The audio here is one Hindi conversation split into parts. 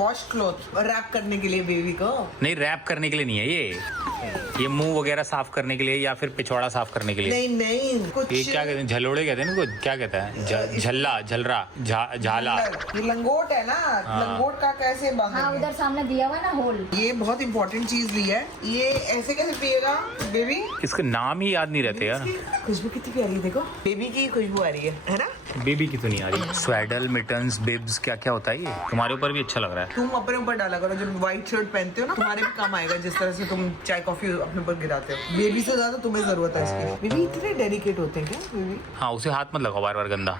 वॉश क्लॉथ रैप करने के लिए बेबी को। नहीं, रैप करने के लिए नहीं है ये मुंह वगैरह साफ करने के लिए या फिर पिछवाड़ा साफ करने के लिए। नहीं नहीं कुछ ये क्या कहते हैं, झलोड़े कहते हैं ना, इनको क्या कहता है, झल्ला, झलरा, झाला। ये लंगोट है ना, लंगोट का कैसे हाँ, बांधेंगे? उधर सामने दिया हुआ ना होल। ये बहुत इंपॉर्टेंट चीज ली है। ये ऐसे कैसे पिएगा बेबी? इसके नाम ही याद नहीं रहते यार। खुशबू कितनी प्यारी है, देखो बेबी की खुशबू आ रही है ना? बेबी की तो नहीं आ रही। स्वेडल, मिटन्स, बिब्स, क्या क्या होता है ये? तुम्हारे ऊपर भी अच्छा लग रहा है। तुम अपने ऊपर डाला करो, जब व्हाइट शर्ट पहनते हो ना तुम्हारे भी काम आएगा, जिस तरह से तुम चाय कॉफी अपने ऊपर गिराते हो। बेबी से ज्यादा तुम्हें जरूरत है इसकी। बेबी इतने डेडिकेट होते हैं क्या बेबी? हाँ, उसे हाथ मत लगाओ बार बार गंदा,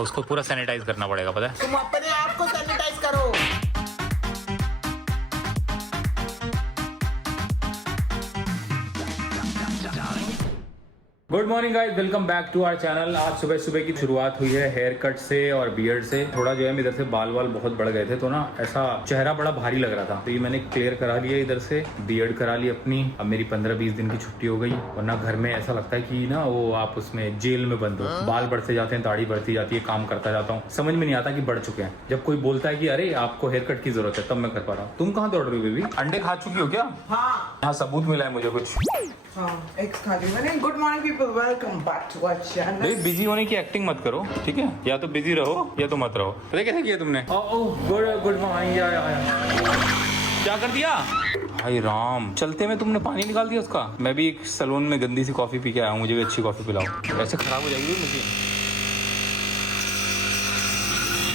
उसको पूरा सैनिटाइज करना पड़ेगा, पता है। तुम अपने आप को सैनिटाइज करो। Good morning guys, welcome back to our channel. आज सुबह सुबह की शुरुआत हुई है हेयर कट से और बियर्ड से। थोड़ा जो है इधर से बाल बहुत बढ़ गए थे, तो ना ऐसा चेहरा बड़ा भारी लग रहा था, तो ये मैंने क्लियर करा लिया इधर से, बियर्ड करा ली अपनी। अब मेरी 15-20 दिन की छुट्टी हो गई, वरना घर में ऐसा लगता है कि ना वो आप उसमें जेल में बंद हो। बाल बढ़ते जाते हैं, दाढ़ी बढ़ती जाती है, काम करता जाता हूँ, समझ में नहीं आता कि बढ़ चुके हैं। जब कोई बोलता है कि अरे आपको हेयर कट की जरूरत है, तब मैं कर पा रहा हूँ। तुम कहाँ दौड़ रही हो बेबी? अंडे खा चुकी हो क्या? हाँ सबूत मिला है मुझे कुछ। हाँ, एग्स खा ली मैंने। Good morning people, welcome back to our channel. Busy होने की एक्टिंग मत करो, ठीक है? या तो बिजी रहो या तो मत रहो। पता कैसे किया तुमने? Good morning. क्या कर दिया? हाय राम, चलते में तुमने पानी निकाल दिया उसका। मैं भी एक सैलून में गंदी सी कॉफी पी के आया हूँ, मुझे भी अच्छी कॉफी पिलाओ। ऐसे खराब हो जाएगी मशीन।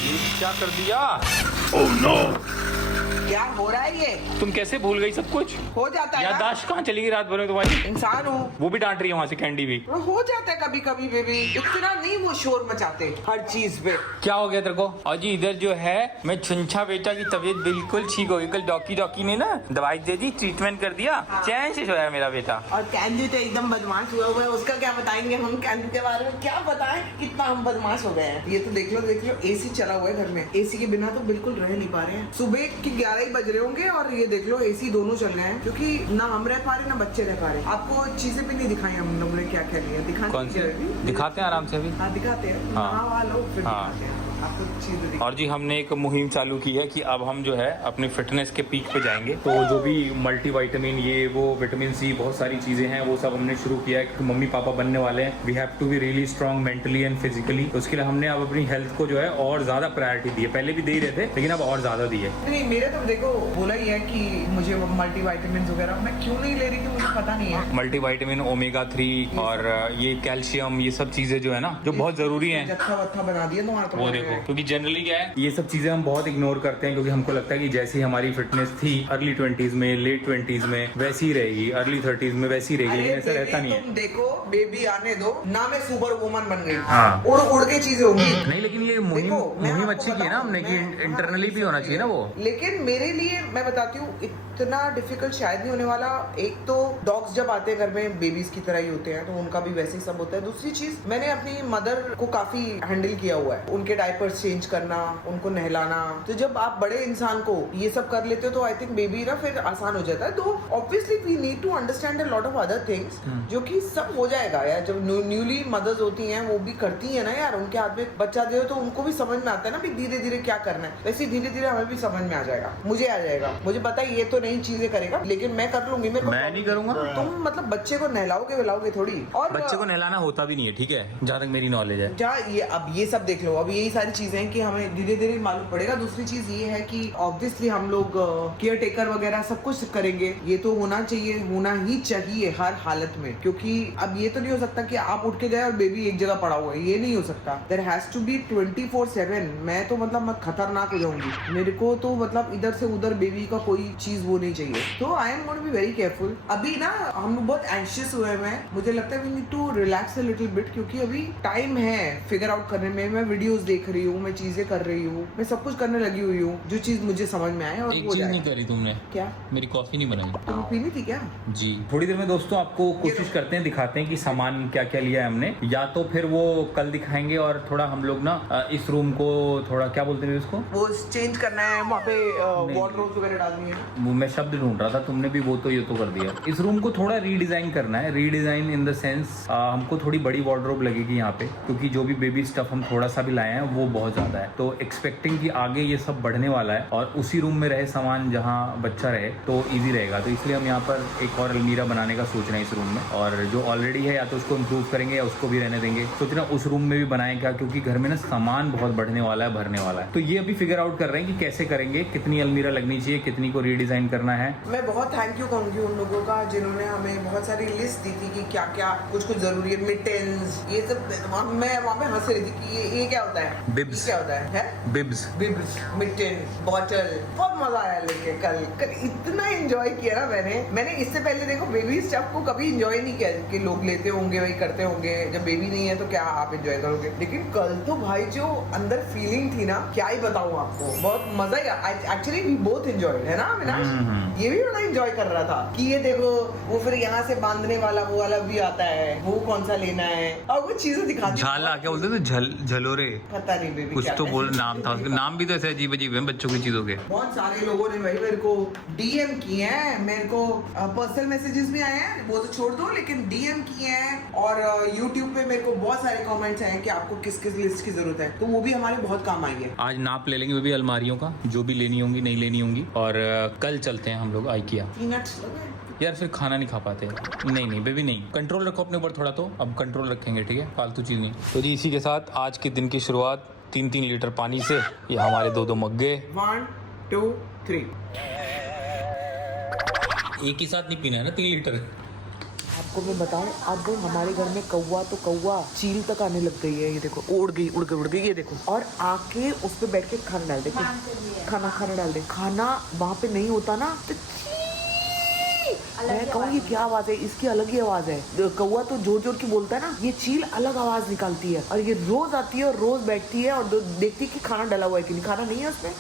ये क्या कर दिया? ओह नो, क्या हो रहा है ये? तुम कैसे भूल गई सब कुछ? हो जाता है ना? याददाश्त कहाँ चली गई रात भर में तुम्हारी? इंसान हूँ। वो भी डांट रही है वहाँ से, कैंडी भी। हो जाता है कभी कभी बेबी, इतना नहीं वो शोर मचाते हर चीज पे। क्या हो गया तेरे को? और जी इधर जो है, मैं छुंछा बेटा की तबीयत बिल्कुल ठीक हो गई। कल डॉकी ने ना दवाई दे दी, ट्रीटमेंट कर दिया, चैन से सोया मेरा बेटा। और कैंडी तो एकदम बदमाश हुआ है, उसका क्या बताएंगे हम? कैंडी के बारे में क्या बताएं, कितना हम बदमाश हो गए हैं। ये तो देख लो एसी चला हुआ है घर में। एसी के बिना तो बिल्कुल रह नहीं पा रहे हैं। सुबह के 11 ही बज रहे होंगे और ये देख लो एसी दोनों चल रहे हैं, क्योंकि ना हम रह पा रहे ना बच्चे रह पा रहे। आपको चीजें भी नहीं दिखाई हम लोगों ने, क्या क्या लिया दिखाने। कौन सी दिखाते हैं आराम से अभी? हाँ दिखाते हैं, हाँ। नहा लो फिर हाँ। दिखाते हैं आपको चीजें। और जी हमने एक मुहिम चालू की है कि अब हम जो है अपनी फिटनेस के पीक पे जाएंगे, तो जो भी मल्टीविटामिन, ये वो विटामिन सी, बहुत सारी चीजें हैं, वो सब हमने शुरू किया है। क्योंकि मम्मी पापा बनने वाले हैं, we have to be really strong mentally and physically. तो उसके लिए हमने अब अपनी हेल्थ को जो है और ज्यादा प्रायोरिटी दी है। पहले भी दे ही रहे थे, लेकिन अब और ज्यादा दी है। नहीं, मेरे तो देखो बोला ही है कि मुझे मल्टीविटामिन वगैरह मैं क्यों नहीं ले रही थी, मुझे पता नहीं है। मल्टीविटामिन, ओमेगा 3 और ये कैल्शियम, ये सब चीजें जो है ना, जो बहुत जरूरी है। जत्था वत्था बना दिया तुम्हारा तो। वो देखो, क्योंकि जनरली क्या है, ये सब चीजें हम बहुत इग्नोर करते हैं, क्योंकि हमको लगता है कि जैसी हमारी फिटनेस थी अर्ली 20s में, लेट 20s में, वैसी ही रहेगी, अर्ली 30s में वैसी ही रहेगी, लेकिन ऐसा रहता नहीं है। तुम देखो बेबी आने दो ना, मैं सुपर वुमन बन गई। हाँ। उड़ उड़ के चीजें होंगी। नहीं, लेकिन ये मुहिम अच्छी की है ना हमने, कि इंटरनली भी होना चाहिए ना वो। लेकिन मेरे लिए मैं बताती हूँ, इतना डिफिकल्ट शायद नहीं होने वाला। एक तो डॉग्स जब आते हैं घर में बेबीज की तरह ही होते हैं, तो उनका भी वैसे ही सब होता है। दूसरी चीज, मैंने अपनी मदर को काफी हैंडल किया हुआ है, उनके डायपर्स चेंज करना, उनको नहलाना। तो जब आप बड़े इंसान को ये सब कर लेते हो, तो आई थिंक बेबी ना फिर आसान हो जाता है। तो obviously we need to understand a lot of other things, जो कि सब हो जाएगा यार। जब न्यूली मदर्स होती हैं, वो भी करती है ना यार, उनके हाथ में बच्चा दे तो उनको भी समझ में आता है ना भी धीरे धीरे क्या करना है। वैसे धीरे धीरे हमें भी समझ में आ जाएगा, मुझे आ जाएगा। मुझे पता है ये तो नई चीजें करेगा, लेकिन मैं कर लूंगी। मैं नहीं करूंगा। तुम मतलब बच्चे को नहलाओगे विलाओगे थोड़ी, और बच्चे को नहलाना होता भी नहीं है, ठीक है, जहाँ तक मेरी नॉलेज है। ये अब ये सब देख लो, अब यही सारी चीजें हैं कि हमें धीरे धीरे मालूम पड़ेगा। दूसरी चीज ये है कि ऑब्वियसली हम लोग केयर टेकर वगैरह सब कुछ करेंगे, ये तो होना चाहिए, होना ही चाहिए हर हालत में। क्योंकि अब ये तो नहीं हो सकता कि आप उठ के गए और बेबी एक जगह पड़ा हुआ है, ये नहीं हो सकता। There has to be 24/7। मैं तो मतलब मैं खतरनाक हो जाऊंगी, मेरे को तो मतलब इधर से उधर बेबी का कोई चीज वो नहीं चाहिए। तो I am going to be very careful. अभी ना हम बहुत एंशियस हुए हैं, मुझे लगता है we need to relax a little bit, क्योंकि अभी टाइम है फिगर आउट करने में। मैं वीडियोस देख रही हूँ, मैं चीजें कर रही हूँ, मैं सब कुछ करने लगी हुई हूँ, जो चीज मुझे समझ में आए। और एक चीज नहीं करी तुमने, क्या? मेरी कॉफी नहीं बनाई। तुम पीनी थी क्या? जी, थोड़ी देर में दोस्तों आपको कोशिश करते हैं, दिखाते हैं कि सामान क्या क्या लिया है हमने, या तो फिर वो कल दिखाएंगे। और थोड़ा हम लोग ना इस रूम को थोड़ा क्या बोलते हैं उसको, वो चेंज करना है, वहाँ पे वार्डरोब वगैरह डालनी है। मैं शब्द ढूंढ रहा था, तुमने भी वो तो ये तो कर दिया। इस रूम को थोड़ा रीडिजाइन करना है, रीडिजाइन इन द सेंस हमको थोड़ी बड़ी वार्डरोब लगेगी यहाँ पे, क्योंकि जो भी बेबी स्टफ हम थोड़ा सा भी लाए हैं वो वो बहुत ज़्यादा है। तो एक्सपेक्टिंग कि आगे ये सब बढ़ने वाला है और उसी रूम में रहे सामान जहाँ बच्चा रहे तो ईजी रहेगा। तो इसलिए हम यहाँ पर एक और अलमीरा बनाने का सोच रहे हैं इस रूम में, और जो ऑलरेडी है या तो उसको इम्प्रूव करेंगे या उसको भी रहने देंगे। सोच रहे हैं उस रूम में भी बनाएं क्या, क्योंकि घर में ना सामान बहुत बढ़ने वाला है, भरने वाला है। तो ये अभी फिगर आउट कर रहे हैं कि कैसे करेंगे, कितनी अलमीरा लगनी चाहिए, कितनी को रीडिजाइन करना है। मैं बहुत थैंक यू कहूँगी उन लोगों का जिन्होंने हमें बहुत सारी लिस्ट दी थी कि क्या क्या कुछ जरूरी है, मिटेंस, ये सब। मैं वहाँ पे हंस रही थी कि ये क्या होता है, बिब्स क्या होता है? Bibs, मिटेन, bottle. बहुत मजा आया लेके कल इतना एंजॉय किया ना मैंने इससे पहले देखो बेबी स्टफ को कभी एंजॉय नहीं किया कि लोग लेते होंगे वही करते होंगे, जब बेबी नहीं है तो क्या आप एंजॉय करोगे। लेकिन कल तो भाई जो अंदर फीलिंग थी ना, क्या ही बताऊं आपको, बहुत मजा आया। एक्चुअली वी बोथ एंजॉयड, है ना अविनाश? ये भी बड़ा एंजॉय कर रहा था कि ये देखो वो फिर यहाँ से बांधने वाला वो वाला भी आता है, वो कौन सा लेना है, और वो चीजें दिखाती। झाला क्या बोलते थे, झलोरे, पता नहीं बेबी कुछ तो बोल नाम था उसका, नाम भी तो ऐसे अजीब अजीब है बच्चों की चीजों के। बहुत सारे लोगों ने भाई मेरे को डीएम किए हैं, मेरे को पर्सनल मैसेजेस भी आए हैं, वो तो छोड़ दो, लेकिन डीएम किए हैं। और यूट्यूब पे मेरे को बहुत सारे कमेंट्स आए कि आपको किस किस लिस्ट की जरूरत है, तो वो भी हमारे बहुत काम आई है। आज नाप ले लेंगे वो भी अलमारियों का, जो भी लेनी होंगी नहीं लेनी होंगी, और कल चलते हैं हम लोग IKEA। पीनट्स लगे यार फिर खाना नहीं खा पाते। नहीं बेबी नहीं, कंट्रोल रखो अपने ऊपर थोड़ा, तो अब कंट्रोल रखेंगे, ठीक है, फालतू चीज़ नहीं। तो जी इसी के साथ आज के दिन की शुरुआत 3-3 लीटर पानी से, ये हमारे 2-2 मग्गे, 1 2 3। एक ही साथ नहीं पीना है ना 3 लीटर। आपको मैं बताऊं, अब हमारे घर में कौवा तो कौवा चील तक आने लग गई है। ये देखो उड़ गई ये देखो, और आके उस पे बैठ के खाना डाल दे, खाना डाल दे। खाना वहाँ पे नहीं होता ना तो मैं कहूँ ये क्या आवाज है, इसकी अलग ही आवाज है। कौवा तो जोर जोर की बोलता है ना, ये चील अलग आवाज निकालती है, और ये रोज आती है और रोज बैठती है और देखती है कि खाना डाला हुआ है कि नहीं, खाना नहीं है उसमें,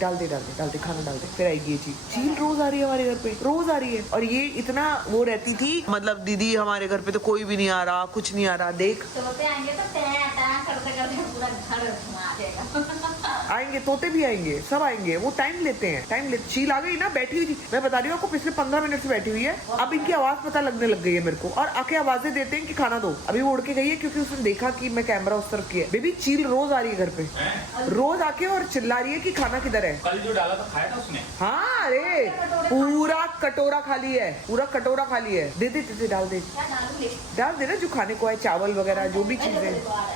डाल दे खाना डाल दे, फिर आएगी ये चील रोज आ रही है हमारे घर पे, रोज आ रही है। और ये इतना वो रहती थी, मतलब दीदी हमारे घर पे तो कोई भी नहीं आ रहा, कुछ नहीं आ रहा, देख आएंगे तोते भी आएंगे, सब आएंगे, वो टाइम लेते हैं। चील आ गई ना, बैठी हुई थी, मैं बता रही हूँ आपको, पिछले 15 मिनट से बैठी हुई है। अब इनकी आवाज पता लगने लग गई है मेरे को, और आके आवाजें देते हैं कि खाना दो। अभी वो उड़ के गई है क्योंकि उसने देखा कि मैं कैमरा उस तरफ किया। बेबी चील रोज आ रही है घर पे, रोज आके और चिल्ला रही है कि खाना किधर है। कल जो डाला था खाया था उसने? हाँ, अरे पूरा कटोरा खाली है, दे डाल दे ना जो खाने को है, चावल वगैरह जो भी चीजें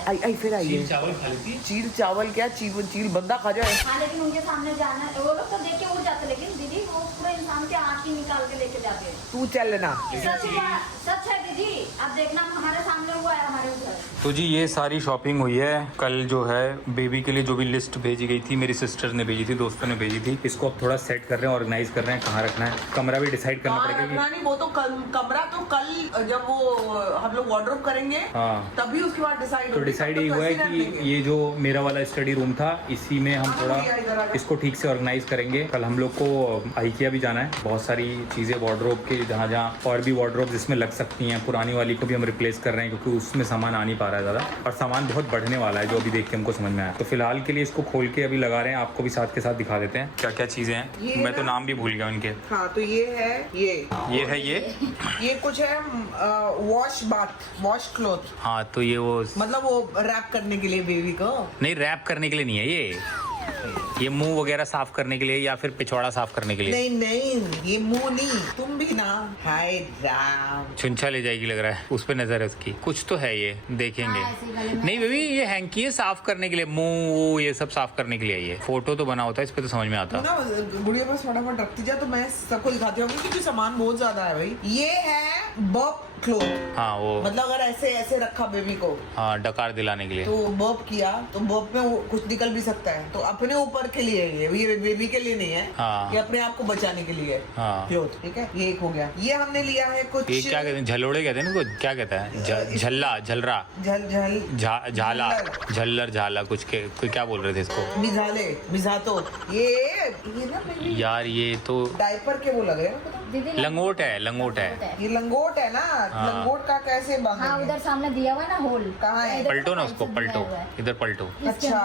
आई फिर आई है। चावल खा लेती है? चील चावल क्या, चील बंदा खा जाए। हाँ, लेकिन उनके सामने जाना है, वो लोग तो देख के उड़ जाते, लेकिन दीदी वो पूरे इंसान के आँख ही निकाल के लेके जाते हैं। तू चल लेना। सच है दीदी, अब देखना हमारे सामने हुआ है हमारे उधर। तो जी ये सारी शॉपिंग हुई है। कल जो है बेबी के लिए जो भी लिस्ट भेजी गई थी, मेरी सिस्टर ने भेजी थी, दोस्तों ने भेजी थी, इसको अब थोड़ा सेट कर रहे हैं, ऑर्गेनाइज कर रहे हैं, कहाँ रखना है। कमरा भी डिसाइड करना पड़ेगा कि वो तो कमरा तो कल जब वो हम लोग वार्डरोब करेंगे, हाँ, तभी उसके बाद डिसाइड। तो डिसाइड ये हुआ है कि ये जो मेरा वाला स्टडी रूम था, इसी में हम थोड़ा इसको ठीक से ऑर्गेनाइज करेंगे। कल हम लोग को IKEA भी जाना है, बहुत सारी चीजें वार्डरोब के, जहाँ और भी वार्डरोब जिसमें लग सकती हैं, पुरानी वाली को भी हम रिप्लेस कर रहे हैं क्योंकि उसमें सामान आ नहीं पा रहा है ज़्यादा, और सामान बहुत बढ़ने वाला है जो अभी देख के हमको समझ में आया। तो फिलहाल के लिए इसको खोल के अभी लगा रहे हैं, आपको भी साथ के साथ दिखा देते हैं क्या क्या चीजें हैं। मैं तो नाम भी भूल गया उनके। हाँ, तो ये है ये कुछ है वॉश क्लॉथ। हाँ, तो ये वो मतलब वो रैप करने के लिए बेबी को, नहीं, रैप करने के लिए नहीं है ये मुंह वगैरह साफ करने के लिए या फिर पिछवाड़ा साफ करने के लिए। नहीं ये मुंह नहीं, तुम भी ना। हाय राम, चुंचा ले जाएगी लग रहा है, उस पे नजर है उसकी, कुछ तो है ये, देखेंगे। नहीं बेबी, ये हैंकी है साफ करने के लिए, मुंह ये सब साफ करने के लिए। ये फोटो तो बना होता है, इस पे तो समझ में आता है। गुड़िया बस फटाफट रखती जा, तो मैं सबको दिखाती हूँ क्योंकि सामान बहुत ज्यादा है भाई। ये है बॉब क्लोथ। हाँ, वो मतलब अगर ऐसे रखा बेबी को, हाँ, डकार दिलाने के लिए, तो बॉब किया तो बॉब में कुछ निकल भी सकता है, तो अपने ऊपर के लिए ये बेबी के लिए नहीं है। हाँ, ये अपने आप को बचाने के लिए क्लोथ, ठीक है। ये एक हो गया। ये हमने लिया है कुछ, ये क्या कहते हैं, झलोड़े कहते हैं इनको, क्या कहता है, झल्ला, झलरा, झाला, झल्लर, झाला, कुछ क्या बोल रहे थे इसको, मिजातो। ये ना यार ये तो डायपर के वो लग रहे हैं ना, लंगोट है। ये लंगोट है ना। लंगोट का कैसे बांधेंगे? हाँ, उधर सामने दिया हुआ है ना होल, कहाँ है? पलटो ना उसको, पलटो, इधर पलटो। अच्छा,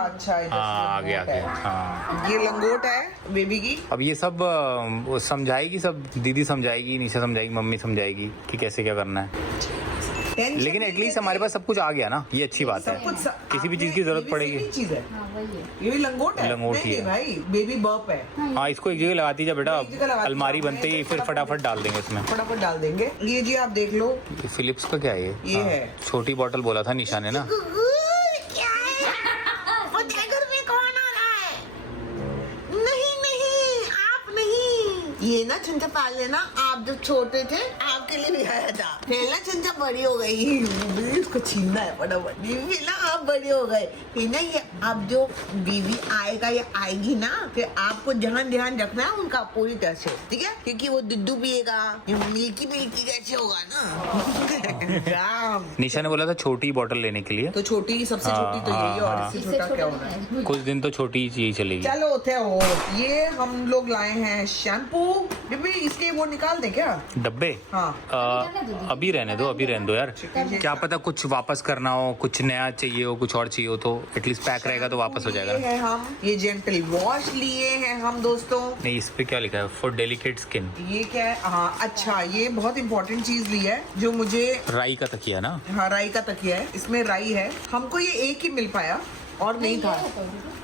हाँ, आगे हाँ, ये लंगोट है बेबी की। अब ये सब समझाएगी, सब दीदी समझाएगी, नीचे समझाएगी, मम्मी समझाएगी कि कैसे क्या करना है। लेकिन एटलीस्ट हमारे पास सब कुछ आ गया ना, ये अच्छी बात है। सब कुछ किसी भी चीज की जरूरत पड़ेगी। चीज है हाँ वही है। ये भी लंगोट है। लंगोट ही नहीं, है। भाई बेबी बर्प है। हाँ, इसको एक जगह लगाती जा बेटा, एक जगह लगाती अलमारी जा। बनते ही फिर फटाफट डाल देंगे इसमें। फटाफट डाल देंगे। ये जी आप देख लो, फिलिप्स का क्या है ये हाँ, है। छोटी बोतल बोला था निशा ने ना। क्या है? मुझे घर में कौन आ रहा है? नहीं नहीं, आप नहीं। ये ना चंचा पहले ना आप जब छोटे थे आपके लिए भी आया था। फिर ना चंचा बड़ी हो गई, इसको छीनना है फटाफट। फिर ना आप बड़ी हो गए, फिर ना ये अब जो बीवी आएगा या आएगी ना, फिर आपको ध्यान रखना है उनका पूरी तरह से, ठीक है? क्योंकि वो दूध पिएगा, ये मिल्की कैसे होगा ना। राम। निशा ने बोला था छोटी बोतल लेने के लिए, तो छोटी सबसे हाँ, छोटी तो यही है, और हाँ, इससे इससे छोटा क्या छोटा होना है? नहीं है। कुछ दिन तो छोटी चीज चलेगी। चलो थे हो, ये हम लोग लाए हैं शैम्पू। डिब्बी इसके वो निकाल दे क्या? डब्बे हाँ अभी रहने दो यार। है। क्या पता कुछ वापस करना हो, कुछ नया चाहिए हो, कुछ और चाहिए हो तो एटलीस्ट पैक रहेगा तो वापस हो ये जाएगा। है हम, ये जेंटल वॉश लिए हैं हम दोस्तों। नहीं, इस पे क्या लिखा है? For delicate skin. ये क्या है? हाँ अच्छा, ये बहुत इंपॉर्टेंट चीज ली है जो मुझे। राई का तकिया ना। हाँ राई का तकिया है, इसमें राई है। हमको ये एक ही मिल पाया और नहीं था।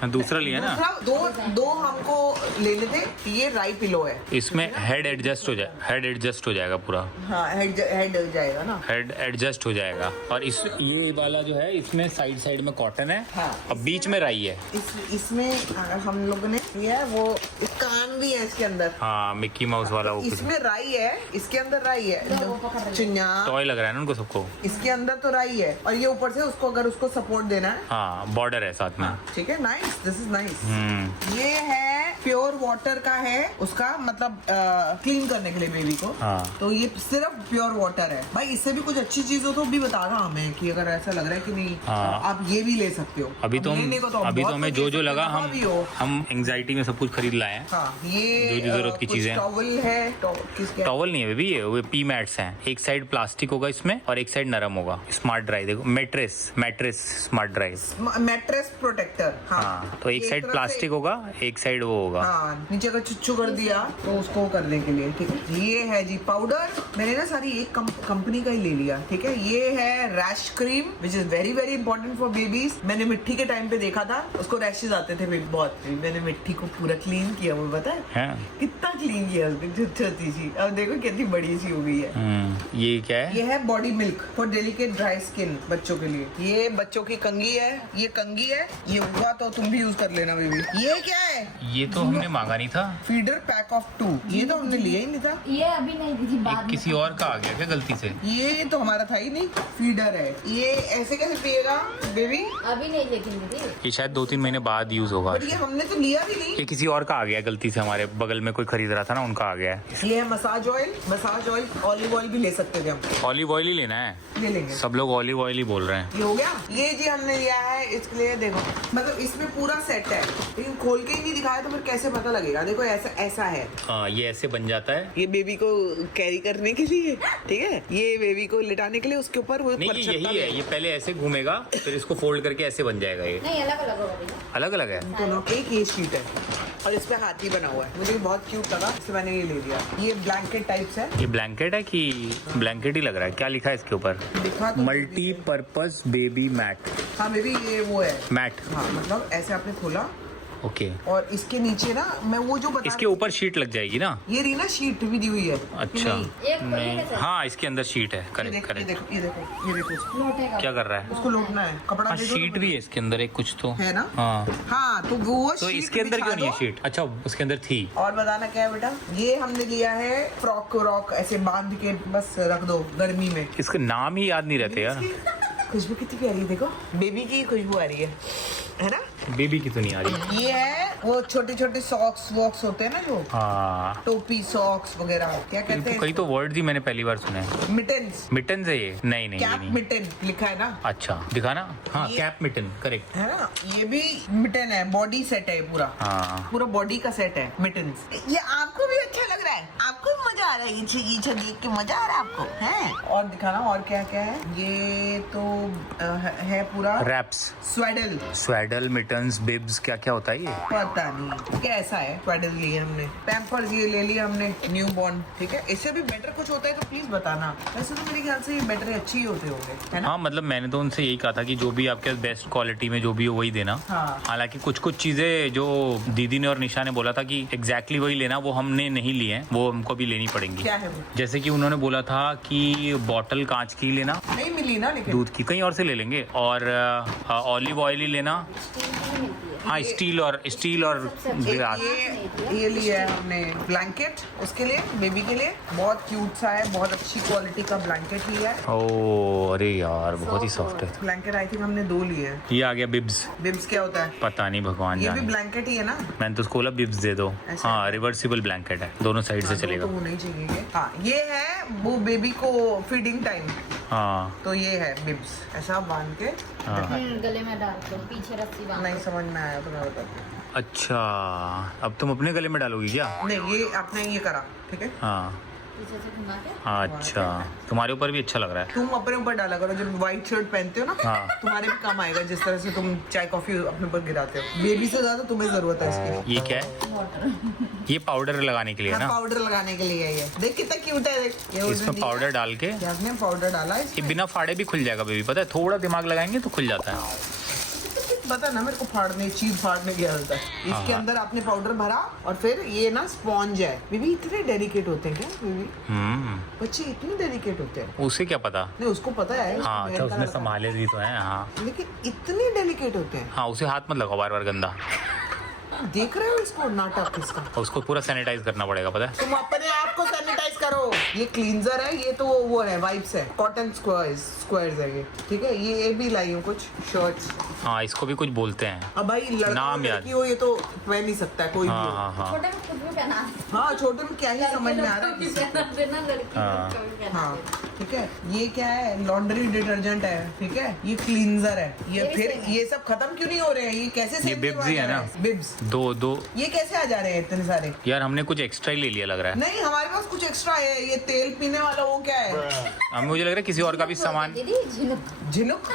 हाँ, दूसरा लिया ना। दूसरा दो हमको लेने थे। ये राई पिलो है, इसमें हेड एडजस्ट हो जाएगा पूरा। हाँ हेड जाएगा ना। हेड एडजस्ट हो जाएगा। और इस ये वाला जो है इसमें साइड में कॉटन है। हाँ। अब बीच में राई है। इसमें हम लोगों ने किया है वो, कान भी है इसके अंदर। हाँ, मिक्की माउस वाला वो कुछ इसमें राई है, इसके अंदर राई है। चुन्या टॉय लग रहा है ना उनको सबको। इसके अंदर तो राई है, और ये ऊपर से उसको अगर उसको सपोर्ट देना है। हाँ, बॉर्डर है साथ में। ठीक है, नाइस, दिस इज नाइस। हम्म। ये है प्योर वाटर का है, उसका मतलब क्लीन करने के लिए बेबी को। हाँ। तो ये सिर्फ प्योर वाटर है। भाई इससे भी कुछ अच्छी चीज हो तो भी बता रहा हमें कि अगर ऐसा लग रहा है कि नहीं, हाँ। आप ये भी ले सकते हो। अभी तो लेने को अभी तो बहुत हमें कुछ जो ले जो सकते लगा हो, जहाँ भी हो। हम एंजाइटी में सब कुछ खरीद लाए हैं। हाँ, ये जो जरूरत की कुछ चीजें हैं। टॉवल है, किसके? टॉवल नहीं है बेबी, ये वो पी मैट्स हैं। एक साइड प्लास्टिक होगा इसमें और एक साइड नरम होगा। स्मार्ट ड्राई देखो, mattress smart dry. Mattress protector. हाँ, तो एक साइड तरफ प्लास्टिक से- होगा, एक साइड वो होगा। हाँ, नीचे का चुच्चू कर दिया तो उसको करने के लिए, ठीक है। ये है जी पाउडर, मैंने ना सारी एक कंपनी का ही ले लिया, ठीक है। ये है rash cream which is very very important for babies. मैंने मिट्टी के टाइम पे देखा था, उसको रैशेज आते थे बहुत। मैंने मिट्टी को पूरा क्लीन किया, वो पता है हैं? कितना क्लीन किया उसने, छोटी सी। अब देखो कितनी बड़ी सी हो गई है। ये क्या है? ये है body milk for delicate dry skin, बच्चों के लिए। ये बच्चों की कंघी है, ये कंघी है। ये हुआ तो तुम भी यूज कर लेना बेबी। ये क्या है? ये तो हमने मांगा नहीं था। Feeder pack of 2। ये तो हमने लिया ही नहीं था। ये अभी नहीं दीदी, बाद एक में। किसी और का आ गया क्या गलती से? ये तो हमारा था ही नहीं, फीडर है। ये ऐसे कैसे पिएगा बेबी? अभी नहीं, लेकिन दीदी ये शायद 2-3 महीने बाद यूज होगा। बट ये हमने तो लिया भी नहीं। ये किसी और का आ गया गलती से, हमारे बगल में कोई खरीद रहा था ना, उनका आ गया है। ये है मसाज ऑयल, ऑलिव ऑयल भी ले सकते थे हम। ऑलिव ऑयल ही लेना है, ले लेंगे। सब लोग ऑलिव ऑयल ही बोल रहे हैं। ये हो गया। ये जी हमने लिया है इसके लिए, देखो मतलब इसमें पूरा सेट है, लेकिन खोल के ही नहीं दिखाया तो फिर कैसे पता लगेगा? देखो ऐसा है। हाँ, ये ऐसे बन जाता है। ये बेबी को कैरी करने के लिए, ठीक है। ये बेबी को लिटाने के लिए, उसके ऊपर वो नहीं, ये परछत्ता यही है। ये पहले ऐसे घूमेगा, फिर इसको फोल्ड करके ऐसे बन जाएगा। ये नहीं, अलग अलग होगा भैया। अलग अलग है। दोनों। एक ये शीट है और इस पे हाथी बना हुआ है, मुझे बहुत क्यूट लगा, इसलिए मैंने ये ले लिया। ये ब्लैंकेट टाइप्स है। ये ब्लैंकेट है कि ब्लैंकेट ही लग रहा है? क्या लिखा है इसके ऊपर? दिखा तो मल्टीपर्पज बेबी मैट। हाँ बेबी, ये वो है मैट। हाँ, मतलब ऐसे आपने खोला ओके। और इसके नीचे ना, मैं वो जो बता इसके ऊपर शीट लग जाएगी ना? ये रही ना शीट भी दी हुई है। अच्छा। एक नहीं, कैसे? हाँ, इसके अंदर शीट है। ये करेक्ट देखो, ये करेक्ट। देखो, ये देखो, ये देखो, लोटेगा। क्या कर रहा है? उसको लौटना है, कपड़ा हाँ, दे दो ना शीट भी है इसके अंदर एक कुछ तो है ना। हाँ, हाँ तो वो तो शीट इसके अंदर बिछा क्यों नहीं है दो। शीट? अच्छा, उसके अंदर थी। और बताना क्या है बेटा? ये हमने लिया है फ्रॉक ऐसे बांध के बस रख दो गर्मी में। इसका नाम ही याद नहीं रहते यार। खुशबू कितनी प्यारी है, देखो बेबी की खुशबू आ रही है ना। बेबी की तो नहीं आ रही। ये है वो छोटे छोटे सॉक्स वॉक्स होते हैं ना, जो हाँ, टोपी सॉक्स वगैरह, क्या कहते हैं? कई तो वर्ड ही मैंने पहली बार सुने हैं। मिटन्स, मिटन है ये? नहीं नहीं, ये कैप नहीं। मिटन लिखा है ना। अच्छा, दिखाना। हाँ, ये- कैप मिटन, करेक्ट। है ना, ये भी मिटन है, बॉडी सेट है पूरा। हाँ, पूरा बॉडी का सेट है मिटन्स। ये आपको भी अच्छा लग रहा है? आपको भी मजा आ रहा है ये देख के, मजा आ रहा है आपको है? और दिखाना और क्या क्या है। ये तो है पूरा रैप्स, स्वेडल मिटन्स, बिब्स, क्या क्या होता है ये? पता नहीं कैसा है। स्वेडल लिए हमने, पैम्पर्स ये ले लिया हमने, न्यू बॉर्न। ठीक है, इससे भी बेटर कुछ होता है तो प्लीज बताना। वैसे तो मेरे ख्याल से ये बेटर अच्छे ही होते होंगे, है ना? हाँ मतलब मैंने तो उनसे यही कहा था कि जो भी आपके पास बेस्ट क्वालिटी में जो भी हो वही देना। हाँ। हालांकि कुछ कुछ चीजें जो दीदी ने और निशा ने बोला था कि एग्जैक्टली वही लेना, वो हमने नहीं लिए हैं, वो हमको भी लेनी पड़ेंगी। क्या है वो? जैसे कि उन्होंने बोला था कि बॉटल कांच की लेना, नहीं मिली ना, लेकिन दूध की कहीं और से ले लेंगे, और ऑलिव ऑयल ही लेना। हाँ, स्टील और ग्लास। ये लिया है हमने ब्लैंकेट उसके लिए, बेबी के लिए। बहुत क्यूट सा है, बहुत अच्छी क्वालिटी का ब्लैंकेट लिया है। ओ अरे यार बहुत ही सॉफ्ट है। ब्लैंकेट आई थिंक हमने 2 लिए हैं। ये आ गया बिब्स। बिब्स क्या होता है? पता नहीं, भगवान ये भी जाने। ब्लैंकेट ही है ना? मैंने तो उसको बोला बिब्स दे दो। ऐसा? हाँ, रिवर्सिबल ब्लैंकेट है, दोनों साइड से हाँ, चलेगा। तो वो नहीं चाहिए। हाँ, ये है वो बेबी को फीडिंग टाइम, हाँ तो ये है बिब्स, ऐसा बांध के। हाँ। गले में डाल दो, पीछे रस्सी बांध नहीं समझ में आया तो मैं बताती हूँ। अच्छा, अब तुम अपने गले में डालोगी क्या? नहीं, ये आपने ये करा, ठीक है। हाँ पीछे से घुमा के। अच्छा, तुम्हारे ऊपर भी अच्छा लग रहा है। तुम अपने ऊपर डाला करो, जब व्हाइट शर्ट पहनते हो ना, हाँ। तुम्हारे भी काम आएगा, जिस तरह से तुम चाय कॉफी अपने ऊपर गिराते हो। बेबी से ज्यादा तुम्हें जरूरत है इसकी। ये क्या है? ये पाउडर लगाने के लिए है हाँ, ना? पाउडर लगाने के लिए है ये। देख कितना क्यूट है, देख। ये उसने इसमें दिया। पाउडर डाल के क्या आपने पाउडर डाला है ये इसमें? बिना फाड़े भी खुल जाएगा बेबी, पता है? थोड़ा दिमाग लगाएंगे तो खुल जाता है। पता ना मेरे को चीज फाड़ने गया होता है। इसके हाँ। अंदर आपने पाउडर भरा और फिर ये ना स्पॉन्ज है। बेबी इतने डेलिकेट होते हैं क्या बेबी? बच्चे इतने डेलिकेट होते हैं? उसे क्या पता? नहीं, उसको पता है। हाँ उसको अच्छा, बहन का उसने लड़का है। संभाले भी तो है। हाँ लेकिन इतने डेलिकेट होते हैं। हाँ, उसे हाथ मत लगाओ बार बार गंदा, देख रहे हो इसको, नाटक इसका। उसको पूरा सैनिटाइज करना पड़ेगा, पता है? तुम अपने आप को सैनिटाइज करो। ये क्लींजर है, ये तो वो है वाइप्स है, कॉटन स्क्वायर्स है ये। ठीक है, ये भी लाई हूँ कुछ शर्ट्स। हाँ, इसको भी कुछ बोलते हैं। अब भाई लड़का नाम याद। लड़की हो ये तो पहन नहीं सकता है कोई भी हाँ हो। हाँ हाँ छोटे में खुद भी पहना दे। हाँ, छोटे में क्या ही समझ में आ रहा है किसी को। पहना देना, लड़की हाँ। को भी पहना हाँ दे। ठीक है, ये क्या है? लॉन्ड्री डिटर्जेंट है। ठीक है, ये क्लींजर है। ये ये भी फिर same है। ये सब खत्म क्यों नहीं हो रहे हैं? ये कैसे ये same बिब्स क्यों ही आ है जा ना? रहे हैं? बिब्स दो ये कैसे आ जा रहे हैं इतने सारे? यार हमने कुछ एक्स्ट्रा ही ले लिया लग रहा है। नहीं, हमारे पास कुछ एक्स्ट्रा है। ये तेल पीने वाला वो क्या है? हमें मुझे लग रहा है किसी और का भी सामान, दीदी झिनुक। झिनुक।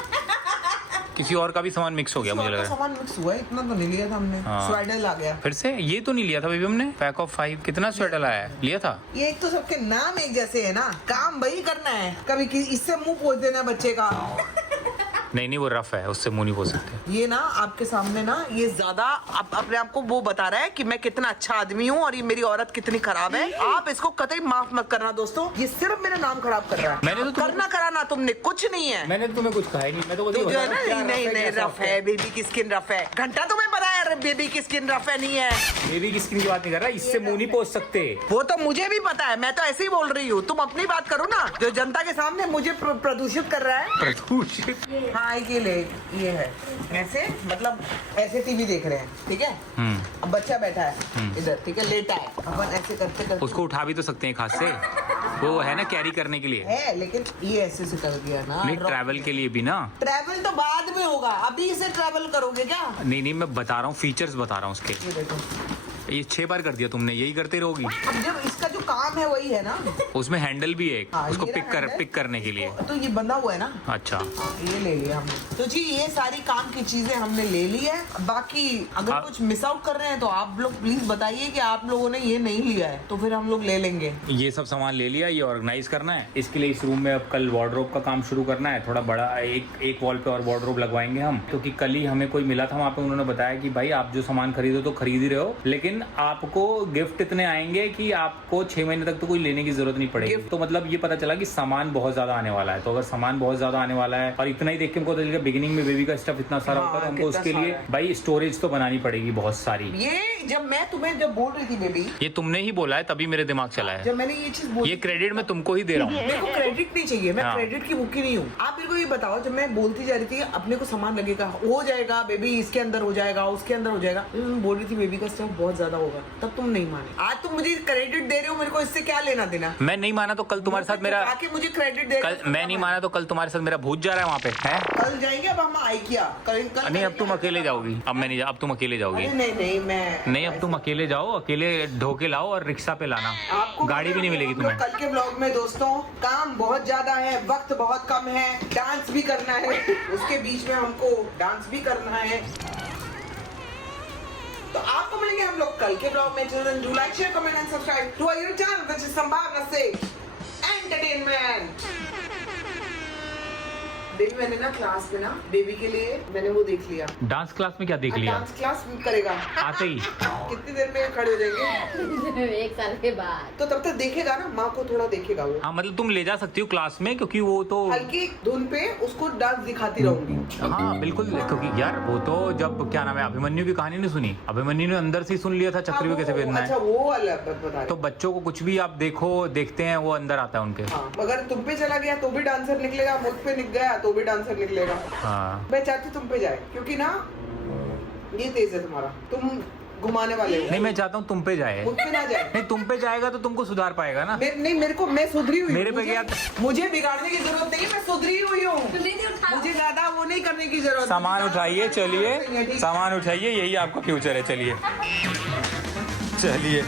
किसी और का भी सामान मिक्स हो गया मुझे लग रहा है। सामान मिक्स हुआ है, इतना तो नहीं लिया था हमने। हाँ। स्वेडल आ गया। फिर से ये तो नहीं लिया था बेबी हमने? पैक ऑफ 5 कितना स्वेटर आया है? लिया था? ये एक तो सबके नाम एक जैसे है ना, काम वही करना है। कभी इससे मुंह पोंछ देना है बच्चे का। नहीं वो रफ है, उससे मुंह नहीं पोंछ सकते। ये ना आपके सामने ना, ये ज्यादा अपने आप को वो बता रहा है कि मैं कितना अच्छा आदमी हूँ और ये मेरी औरत कितनी खराब है। आप इसको कतई माफ मत करना दोस्तों, ये सिर्फ मेरा नाम खराब कर रहा है। मैंने तो करना कराना तुमने कुछ नहीं है। मैंने तो तुम्हें कुछ कहा ही नहीं, मैं तो तो जो है ना, नहीं रफ है, बेबी की स्किन रफ है। घंटा तुम्हें पता है बेबी की स्किन रफ है नहीं है? बेबी की स्किन की बात नहीं कर रहा, इससे मुंह नहीं पोंछ सकते। वो तो मुझे भी पता है, मैं तो ऐसे ही बोल रही हूँ। तुम अपनी बात करो ना, जो जनता के सामने मुझे प्रदूषित कर रहा है। प्रदूषित। हाँ, ये ले, ये है ऐसे, मतलब ऐसे टीवी देख रहे हैं। ठीक है, अब बच्चा बैठा है इधर, ठीक है, लेटा है। अपन ऐसे करते करते उसको उठा भी तो सकते हैं हाथ से, वो है ना कैरी करने के लिए। है, लेकिन ये ऐसे से कर दिया ना। नहीं, ट्रैवल के लिए भी ना। ट्रैवल तो बाद में होगा, अभी से ट्रैवल करोगे क्या? नहीं मैं बता रहा हूँ, फीचर्स बता रहा हूँ उसके। ये देखो, ये 6 बार कर दिया तुमने, यही करते रहोगी। अब जब इसका जो काम है वही है ना। उसमें हैंडल भी है एक, हाँ, उसको ये रहा हैंडल। पिक करने के लिए। तो ये बंधा हुआ है ना। अच्छा, हाँ, ये ले लिया हमने। तो जी ये सारी काम की चीजें हमने ले ली है। बाकी अगर हाँ। कुछ मिस आउट कर रहे हैं तो आप लोग प्लीज बताइए कि आप लोगों ने ये नहीं लिया है, तो फिर हम लोग ले लेंगे। ये सब सामान ले लिया, ये ऑर्गेनाइज करना है। इसके लिए इस रूम में अब कल वार्डरोब का काम शुरू करना है। थोड़ा बड़ा एक वॉल पे और वार्डरोब लगवाएंगे हम, क्योंकि कल ही हमें कोई मिला था वहाँ पे, उन्होंने बताया कि भाई आप जो सामान खरीदो तो खरीद ही रहे हो, लेकिन आपको गिफ्ट इतने आएंगे कि आपको 6 महीने तक तो कोई लेने की जरूरत नहीं पड़ेगी। तो मतलब ये पता चला कि सामान बहुत ज्यादा आने वाला है। तो अगर सामान बहुत ज्यादा आने वाला है और इतना ही देख के हमको पता चला बिगिनिंग में बेबी का स्टफ इतना सारा हाँ, होता है, तो हमको कितना उसके लिए सारा है। भाई स्टोरेज तो बनानी पड़ेगी बहुत सारी। ये जब मैं तुम्हें जब बोल रही थी बेबी, ये तुमने ही बोला है तभी मेरे दिमाग चला है। जब मैंने ये चीज बोली, ये क्रेडिट मैं तुमको ही दे रहा हूँ। मेरे को क्रेडिट नहीं चाहिए, मैं हाँ। क्रेडिट की भूखी नहीं हूँ। आप मेरे को ये बताओ, जब मैं बोलती जा रही थी अपने को सामान लगेगा, हो जाएगा बेबी, इसके अंदर हो जाएगा, उसके अंदर हो जाएगा, मैं बोल रही थी बेबी का स्टफ बहुत ज्यादा होगा, तब तुम नहीं माने। आज तुम मुझे क्रेडिट दे रहे हो, मेरे को इससे क्या लेना देना? मैं नहीं माना तो कल तुम्हारे साथ मेरा, आके मुझे क्रेडिट दे रहे कल हो, मैं नहीं माना तो कल तुम्हारे साथ मेरा भूत जा रहा है वहाँ पे है। कल जाएंगे। अब हम IKEA कल नहीं अब तुम अकेले जाओगी, अब मैं नहीं, अब तुम अकेले जाओगी। नहीं, मैं नहीं, अब तुम अकेले जाओ, अकेले ढो के लाओ और रिक्शा पे लाना, आपको गाड़ी भी नहीं मिलेगी हम लोग तुम्हें। कल के ब्लॉग में दोस्तों काम बहुत ज्यादा है, वक्त बहुत कम है, डांस भी करना है, उसके बीच में हमको डांस भी करना है। तो आपको मिलेंगे हम लोग कल के ब्लॉग में। Children do like share comment and subscribe to our YouTube channel which is Sambhavna से एंटरटेनमेंट। बेबी मैंने ना क्लास में ना बेबी के लिए मैंने वो देख लिया, डांस क्लास में क्या देख लिया? डांस क्लास करेगा आते ही कितनी देर में खड़े हो जाएंगे? 1 साल के बाद। तो तब तक देखेगा ना, माँ को थोड़ा देखेगा वो। हाँ, मतलब तुम ले जा सकती हो क्लास में, क्योंकि वो तो हल्की धुन पे उसको डांस दिखाती रहूंगी। हाँ बिल्कुल, क्योंकि यार वो तो जब क्या नाम है अभिमन्यु की कहानी नहीं सुनी, अभिमन्यु ने अंदर से ही सुन लिया था चक्री में कैसे बेचना अच्छा है। वो वाला बता रहे। तो बच्चों को कुछ भी आप देखते हैं वो अंदर आता है उनके। हाँ, अगर तुम पे चला गया तो भी डांसर निकलेगा, मुझ पे निक गया तो भी डांसर निकलेगा। हाँ मैं चाहती तुम पे जाए, क्योंकि ना ये तेज है तुम्हारा, तुम घुमाने वाले हो। नहीं, मैं चाहता हूँ तुम पे जाए। मुझ पे ना जाए। नहीं, तुम पे जाएगा तो तुमको सुधार पाएगा ना। नहीं मेरे को, मैं सुधरी हुई हूँ। मेरे पे मुझे- क्या- मुझे बिगाड़ने की जरूरत नहीं, मैं सुधरी हुई हूँ। दीदी उठा। मुझे ज्यादा वो नहीं करने की जरूरत। सामान मुझे उठाइए, ज्यादा चलिए नहीं है, ठीक है? सामान उठाइए, यही आपका फ्यूचर है। चलिए चलिए।